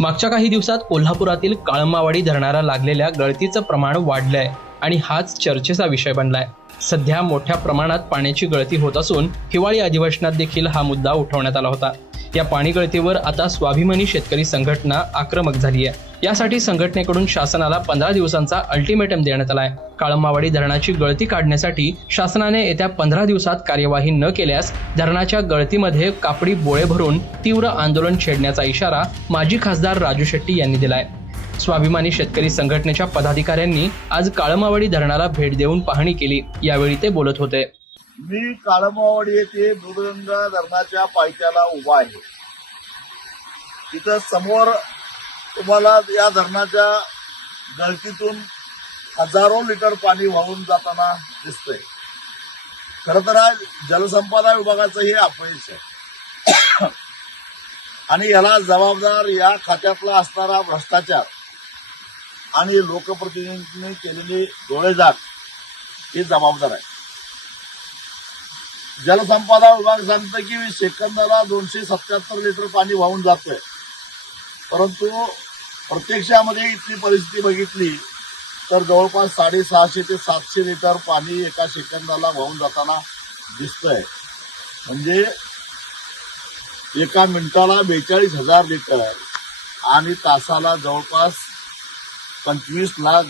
मागच्या काही दिवसात कोल्हापुरातील काळमावाडी धरणाला लागलेल्या गळतीचं प्रमाण वाढलंय आणि हाच चर्चेचा विषय बनलाय. सध्या मोठ्या प्रमाणात पाण्याची गळती होत असून हिवाळी अधिवेशनात देखील हा मुद्दा उठवण्यात आला होता. या पाणी गळतीवर आता स्वाभिमानी शेतकरी संघटना आक्रमक झाली आहे. यासाठी संघटनेकडून शासनाला पंधरा दिवसांचा अल्टिमेटम देण्यात आलाय. काळमावाडी धरणाची गळती काढण्यासाठी शासनाने येत्या पंधरा दिवसात कार्यवाही न केल्यास धरणाच्या गळतीमध्ये कापडी बोळे भरून तीव्र आंदोलन छेडण्याचा इशारा माजी खासदार राजू शेट्टी यांनी दिलाय. स्वाभिमानी शेतकरी संघटनेच्या पदाधिकाऱ्यांनी आज काळमावाडी धरणाला भेट देऊन पाहणी केली. यावेळी ते बोलत होते. मी काळमावाडी येथे दूधगंगा धरणाच्या पायथ्याला उभा आहे. तिथं समोर तुम्हाला या धरणाच्या गळतीतून हजारो लिटर पाणी वाहून जाताना दिसतंय. खर तर आज जलसंपदा विभागाचं हे अपयश आहे. आणि याला जबाबदार या खात्यातला असणारा भ्रष्टाचार आणि लोकप्रतिनिधींनी केलेली डोळेजाग हे जबाबदार आहे. जलसंपदा विभाग सांगतं की सेकंदाला दोनशे सत्याहत्तर लिटर पाणी वाहून जातंय. परंतु प्रत्यक्षामध्ये इथली परिस्थिती बघितली तर जवळपास साडेसहाशे ते सातशे लिटर पाणी एका सेकंदाला वाहून जाताना दिसतंय. म्हणजे एका मिनिटाला बेचाळीस हजार लिटर आणि तासाला जवळपास पंचवीस लाख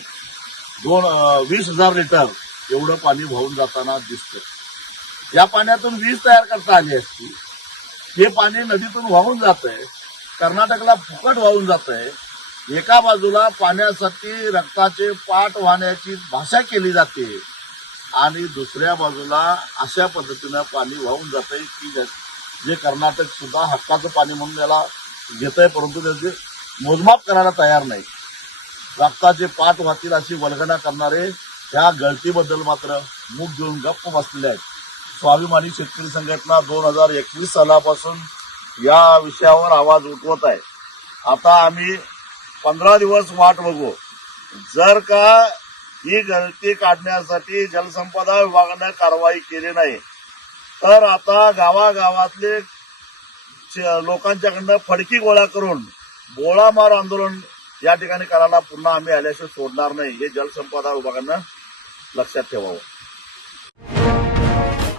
दोन वीस हजार लिटर एवढं पाणी वाहून जाताना दिसतंय. या पाण्यातून वीज तयार करता आली असती. हे पाणी नदीतून वाहून जात आहे कर्नाटकला फुकट वाहून जात आहे एका बाजूला पाण्यासाठी रक्ताचे पाठ वाहण्याची भाषा केली जाते आणि दुसऱ्या बाजूला अशा पद्धतीनं पाणी वाहून जात आहे की जे- कर्नाटक सुद्धा हक्काचं पाणी म्हणून याला घेत आहे परंतु त्याचे मोजमाप करायला तयार नाही. रक्ताचे पाठ वाहतील अशी वल्गना करणारे त्या गळतीबद्दल मात्र मूग घेऊन गप्प बसलेले आहेत. स्वाभिमानी शेतकरी संघटना दोन हजार एकवीस सालापासून या विषयावर आवाज उठवत आहे. आता आम्ही पंधरा दिवस वाट बघू. जर का ही गळती काढण्यासाठी जलसंपदा विभागानं कारवाई केली नाही तर आता गावागावातले लोकांच्याकडनं फडकी गोळा करून बोळामार आंदोलन या ठिकाणी करायला पुन्हा आम्ही आल्याशिवाय सोडणार नाही. हे जलसंपदा विभागानं लक्षात ठेवावं.